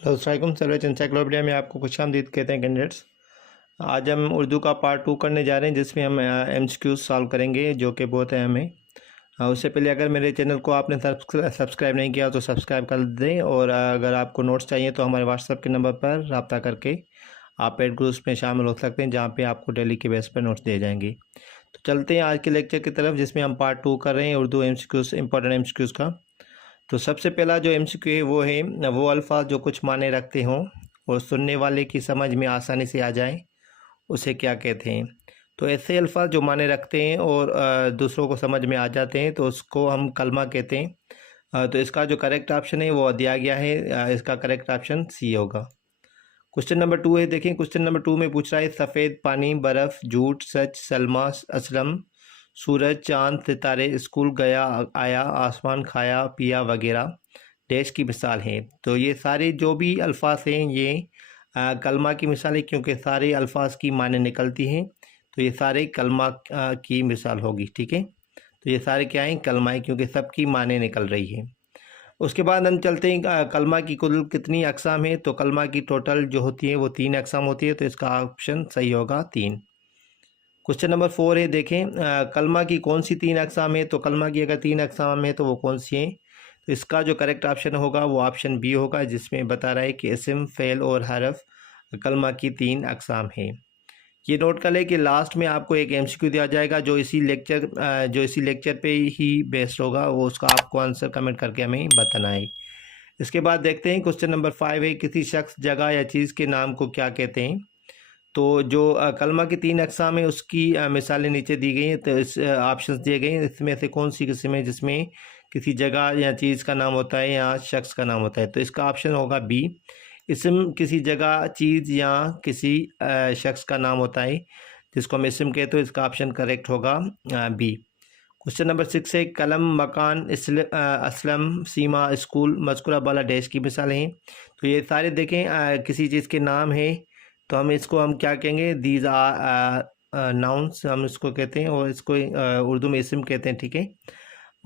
Hello अस्सलाम सर्वेच encyclopedia में आपको खुशामदीद कहते हैं कैंडिडेट्स। आज हम उर्दू का पार्ट 2 करने जा रहे हैं जिसमें हम एमसीक्यूज सॉल्व करेंगे जो कि बहुत अहम है। उससे पहले अगर मेरे चैनल को आपने सब्सक्राइब नहीं किया तो सब्सक्राइब कर दें, और अगर आपको नोट्स चाहिए तो हमारे व्हाट्सएप के नंबर पर रब्ता करके आप पेड ग्रुप्स में शामिल हो सकते हैं, जहाँ पे आपको डेली के बेस पर नोट्स दिए जाएंगे। तो चलते हैं आज के लेक्चर की तरफ, जिसमें हम पार्ट 2 कर रहे हैं उर्दू एमसीक्यूज, इंपॉर्टेंट एमसीक्यूज़ का। तो सबसे पहला जो एमसीक्यू है वो अल्फाज जो कुछ माने रखते हों और सुनने वाले की समझ में आसानी से आ जाए, उसे क्या कहते हैं। तो ऐसे अल्फाज जो माने रखते हैं और दूसरों को समझ में आ जाते हैं तो उसको हम कलमा कहते हैं। तो इसका जो करेक्ट ऑप्शन है वो दिया गया है, इसका करेक्ट ऑप्शन सी होगा। क्वेश्चन नंबर 2 है, देखें क्वेश्चन नंबर 2 में पूछ रहा है सफ़ेद पानी, बर्फ़, झूठ, सच, सलमा, असलम, सूरज, चांद, सितारे, स्कूल गया आया, आसमान, खाया पिया वगैरह डैश की मिसाल है। तो ये सारे जो भी अल्फाज हैं ये कलमा की मिसाल है, क्योंकि सारे अल्फाज की माने निकलती हैं। तो ये सारे कलमा की मिसाल होगी, ठीक है। तो ये सारे क्या हैं, कलमा है, क्योंकि सबकी माने निकल रही है। उसके बाद हम चलते हैं कलमा की कुल कितनी अक़साम है। तो कलमा की टोटल जो होती है वो 3 अक़साम होती है, तो इसका ऑप्शन सही होगा 3। क्वेश्चन नंबर 4 है, देखें कलमा की कौन सी 3 अक़साम है। तो कलमा की अगर 3 अक़साम है तो वो कौन सी हैं। तो इसका जो करेक्ट ऑप्शन होगा वो ऑप्शन बी होगा, जिसमें बता रहा है कि इसम, फ़ेल और हरफ कलमा की 3 अक़साम है। ये नोट कर लें कि लास्ट में आपको एक एमसीक्यू दिया जाएगा जो इसी लेक्चर पे ही बेस्ड होगा, वो उसका आपको आंसर कमेंट करके हमें बताना है। इसके बाद देखते हैं क्वेश्चन नंबर 5 है, किसी शख्स, जगह या चीज़ के नाम को क्या कहते हैं। तो जो कलमा की 3 अक़साम है उसकी मिसालें नीचे दी गई हैं। तो इस ऑप्शंस दिए गए हैं, इसमें से कौन सी किस्म है जिसमें किसी जगह या चीज़ का नाम होता है या शख्स का नाम होता है। तो इसका ऑप्शन होगा बी, इसम किसी जगह, चीज़ या किसी शख्स का नाम होता है जिसको हम इसम कहते हैं। इसका ऑप्शन करेक्ट होगा बी। क्वेश्चन नंबर 6 है, कलम, मकान, असलम, सीमा, स्कूल, मज़कूरा बाला डैश की मिसाल हैं। तो ये सारे देखें किसी चीज़ के नाम है, तो हम क्या कहेंगे, दीज आर नाउन्स हम इसको कहते हैं, और इसको उर्दू में इसम कहते हैं, ठीक है।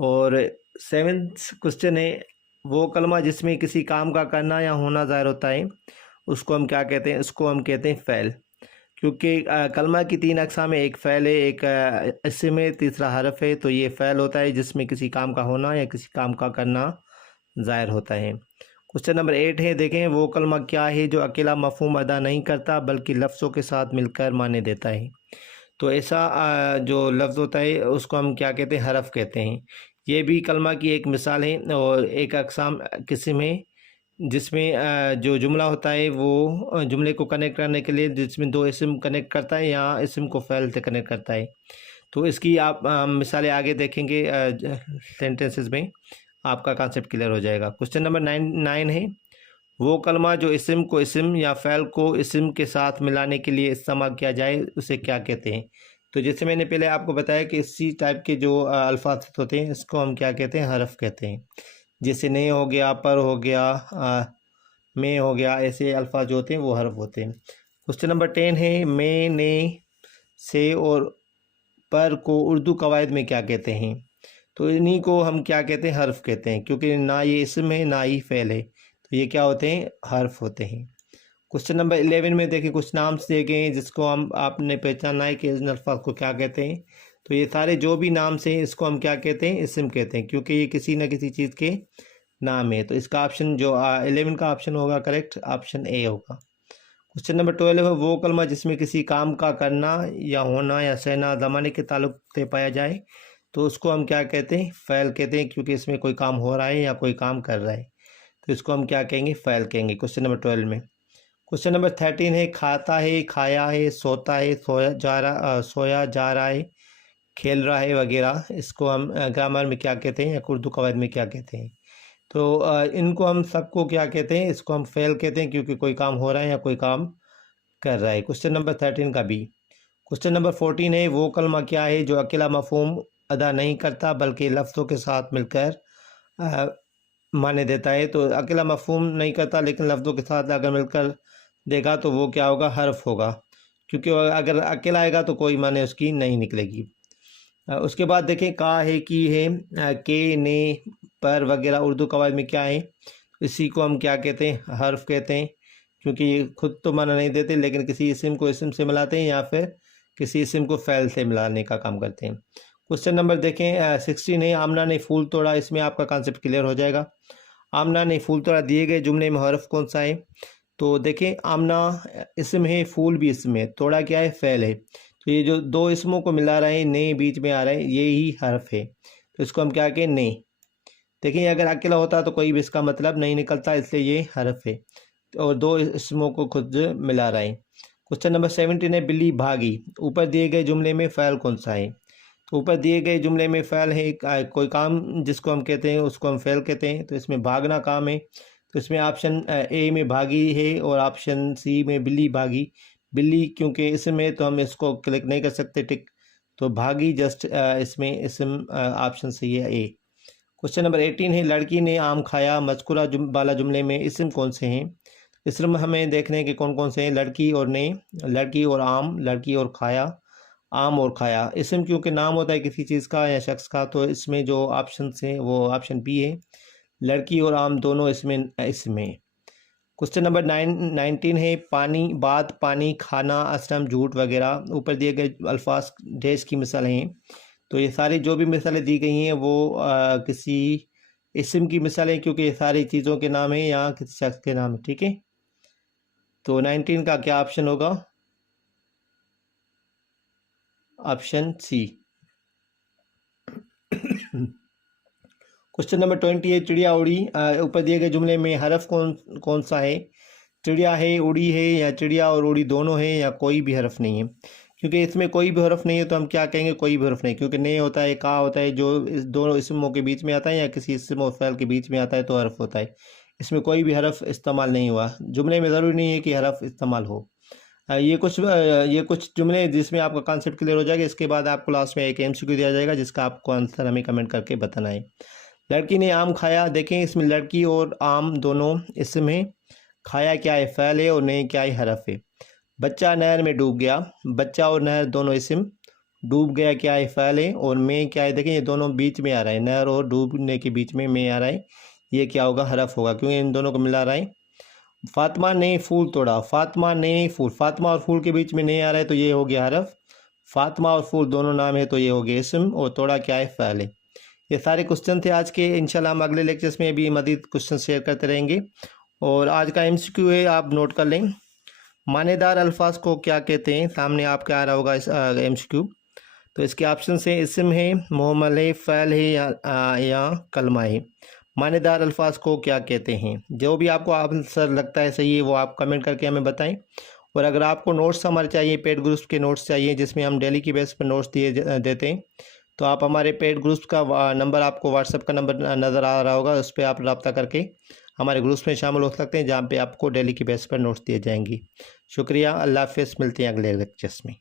और 7th क्वेश्चन है, वो कलमा जिसमें किसी काम का करना या होना ज़ाहिर होता है उसको हम क्या कहते हैं। इसको हम कहते हैं फ़ैल, क्योंकि कलमा की 3 अक़साम में, एक फ़ैल है, एक इसम है, तीसरा हरफ है। तो ये फ़ैल होता है जिसमें किसी काम का होना या किसी काम का करना ज़ाहिर होता है। क्वेश्चन नंबर 8 है, देखें वो कलमा क्या है जो अकेला मफ़हूम अदा नहीं करता बल्कि लफ्ज़ों के साथ मिलकर माने देता है। तो ऐसा जो लफ्ज़ होता है उसको हम क्या कहते हैं, हरफ कहते हैं। ये भी कलमा की एक मिसाल है और एक अक़साम किस्म है जिसमें जो जुमला होता है वो जुमले को कनेक्ट करने के लिए जिसमें 2 इसम कनेक्ट करता है या इसम को फ़ैल से कनेक्ट करता है। तो इसकी आप मिसालें आगे देखेंगे सेंटेंसेस में, आपका कॉन्सेप्ट क्लियर हो जाएगा। क्वेश्चन नंबर 9 है, वो कलमा जो इसम को इसम या फ़ैल को इसम के साथ मिलाने के लिए इस्तेमाल किया जाए उसे क्या कहते हैं। तो जैसे मैंने पहले आपको बताया कि इसी टाइप के जो अल्फाज होते हैं इसको हम क्या कहते हैं, हरफ कहते हैं। जैसे ने हो गया, पर हो गया, में हो गया, ऐसे अल्फाज जो होते हैं वो हरफ होते हैं। क्वेश्चन नंबर 10 है, में, ने, से और पर को उर्दू कवायद में क्या कहते हैं। तो इन्हीं को हम क्या कहते हैं, हर्फ कहते हैं, क्योंकि ना ये इसम है ना ही फ़ेल है, तो ये क्या होते हैं, हर्फ होते हैं। क्वेश्चन नंबर 11 में देखिए कुछ नाम दिए गए हैं जिसको हम आपने पहचाना है कि इन अल्फाज को क्या कहते हैं। तो ये सारे जो भी नाम से हैं इसको हम क्या कहते हैं, इसम कहते हैं, क्योंकि ये किसी न किसी चीज़ के नाम है। तो इसका ऑप्शन जो 11 का ऑप्शन होगा करेक्ट, ऑप्शन ए होगा। क्वेश्चन नंबर 12 है, वो कलमा जिसमें किसी काम का करना या होना या सहना ज़माने के ताल्लुक से पाया जाए तो उसको हम क्या कहते हैं, फ़ैल कहते हैं, क्योंकि इसमें कोई काम हो रहा है या कोई काम कर रहा है, तो इसको हम क्या कहेंगे, फ़ैल कहेंगे। क्वेश्चन नंबर 12 में। क्वेश्चन नंबर 13 है, खाता है, खाया है, सोता है, सोया जा रहा है, खेल रहा है वगैरह, इसको हम ग्रामर में क्या कहते हैं या उर्दू कवायद में क्या कहते हैं। तो इनको हम सबको क्या कहते हैं, इसको हम फ़ेल कहते हैं, क्योंकि कोई काम हो रहा है या कोई काम कर रहा है। क्वेश्चन नंबर 13 का बी। क्वेश्चन नंबर 14 है, वो कलमा क्या है जो अकेला मफ़हूम अदा नहीं करता बल्कि लफ्ज़ों के साथ मिलकर माने देता है। तो अकेला मफ़हूम नहीं करता लेकिन लफ्ज़ों के साथ अगर मिलकर देगा तो वो क्या होगा, हर्फ होगा, क्योंकि अगर अकेला आएगा तो कोई माने उसकी नहीं निकलेगी। उसके बाद देखें का है, की है, के, ने, पर वगैरह उर्दू कवायद में क्या है। इसी को हम क्या कहते हैं, हर्फ कहते हैं, क्योंकि ये खुद तो माना नहीं देते लेकिन किसी इस्म को इस्म से मिलाते हैं या फिर किसी इस्म को फ़ैल से मिलाने का काम करते हैं। क्वेश्चन नंबर देखें 16 है, आमना ने फूल तोड़ा। इसमें आपका कॉन्सेप्ट क्लियर हो जाएगा। आमना ने फूल तोड़ा दिए गए जुमले में हर्फ कौन सा है? तो देखें, आमना इस्म है, फूल भी इस्म है, तोड़ा क्या है, फ़ैल है। तो ये जो दो इसमों को मिला रहे हैं, ने बीच में आ रहा है, ये ही हर्फ है। तो इसको हम क्या कहें, ने। देखिए अगर अकेला होता तो कोई भी इसका मतलब नहीं निकलता, इसलिए ये हर्फ है और दो इसमों को खुद मिला रहा है। क्वेश्चन नंबर 17 है, बिल्ली भागी। ऊपर दिए गए जुमले में फ़ैल कौन सा है? तो ऊपर दिए गए जुमले में फ़ैल है कोई काम जिसको हम कहते हैं उसको हम फ़ैल कहते हैं। तो इसमें भागना काम है, तो इसमें ऑप्शन ए में भागी है और ऑप्शन सी में बिल्ली भागी। बिल्ली क्योंकि इसमें तो हम इसको क्लिक नहीं कर सकते टिक, तो भागी जस्ट इसमें इसम ऑप्शन सी है ए। क्वेश्चन नंबर 18 है, लड़की ने आम खाया। मज़कूरा वाला जुमले में इसम कौन से हैं? इसम हमें देखने के कौन कौन से हैं, लड़की और ने, लड़की और आम, लड़की और खाया, आम और खाया। इसम क्योंकि नाम होता है किसी चीज़ का या शख्स का, तो इसमें जो ऑप्शन है वो ऑप्शन बी है, लड़की और आम दोनों इसमें। क्वेश्चन नंबर 19 है, पानी, बात, पानी, खाना, असम, झूठ वगैरह। ऊपर दिए गए अल्फाज डैश की मिसाल हैं। तो ये सारी जो भी मिसालें दी गई हैं वो किसी इस्म की मिसालें, क्योंकि ये सारी चीज़ों के नाम है या किसी शख्स के नाम है। ठीक है, तो 19 का क्या ऑप्शन होगा? Option C. क्वेश्चन नंबर 20 है, चिड़िया उड़ी। ऊपर दिए गए जुमले में हरफ कौन कौन सा है? चिड़िया है, उड़ी है, या चिड़िया और उड़ी दोनों है, या कोई भी हरफ नहीं है? क्योंकि इसमें कोई भी हरफ नहीं है तो हम क्या कहेंगे, कोई भी हरफ नहीं। क्योंकि ने होता है, का होता है, जो इस दोनों इसमों के बीच में आता है या किसी इसम और फ़ैल के बीच में आता है तो हरफ होता है। इसमें कोई भी हरफ इस्तेमाल नहीं हुआ। जुमले में ज़रूरी नहीं है कि हरफ इस्तेमाल हो। ये कुछ जुमले जिसमें आपका कॉन्सेप्ट क्लियर हो जाएगा। इसके बाद आपको लास्ट में एक MCQ दिया जाएगा जिसका आपको आंसर हमें कमेंट करके बताना है। लड़की ने आम खाया। देखें इसमें लड़की और आम दोनों इसम है, खाया क्या है, फ़ैल है, और ने क्या है, हरफ है। बच्चा नहर में डूब गया। बच्चा और नहर दोनों इसम, डूब गया क्या है, फ़ैल है, और में क्या है, देखें ये दोनों बीच में आ रहा है, नहर और डूबने के बीच में आ रहा है, ये क्या होगा, हरफ होगा, क्योंकि इन दोनों को मिला रहा है। फातिमा ने फूल तोड़ा। फातिमा ने फूल, फातिमा और फूल के बीच में नहीं आ रहा है तो ये हो गया हरफ। फातिमा और फूल दोनों नाम है तो ये हो गया इसम, और तोड़ा क्या है, फ़ैल है। ये सारे क्वेश्चन थे आज के। इंशाल्लाह हम अगले लेक्चर्स में भी मज़ीद क्वेश्चन शेयर करते रहेंगे। और आज का MCQ है, आप नोट कर लें। मानेदार अल्फाज को क्या कहते हैं? सामने आपके आ रहा होगा इस MCQ। तो इसके ऑप्शन है, इसम है, मुहम्मल है, फ़ैल है, या कलमा है। मानेदार अल्फाज को क्या कहते हैं? जो भी आपको आंसर लगता है सही है वो आप कमेंट करके हमें बताएं। और अगर आपको नोट्स हमारे चाहिए, पेड ग्रुप्स के नोट्स चाहिए जिसमें हम डेली की बेस पर नोट्स देते हैं, तो आप हमारे पेड ग्रुप्स का नंबर, आपको व्हाट्सएप का नंबर नज़र आ रहा होगा, उस पर आप रब्ता करके हमारे ग्रुप्स में शामिल हो सकते हैं जहाँ पे आपको डेली की बेस पर नोट्स दिए जाएंगी। शुक्रिया, अल्लाह हाफ़िज़, मिलते हैं अगले लेक्चर्स में।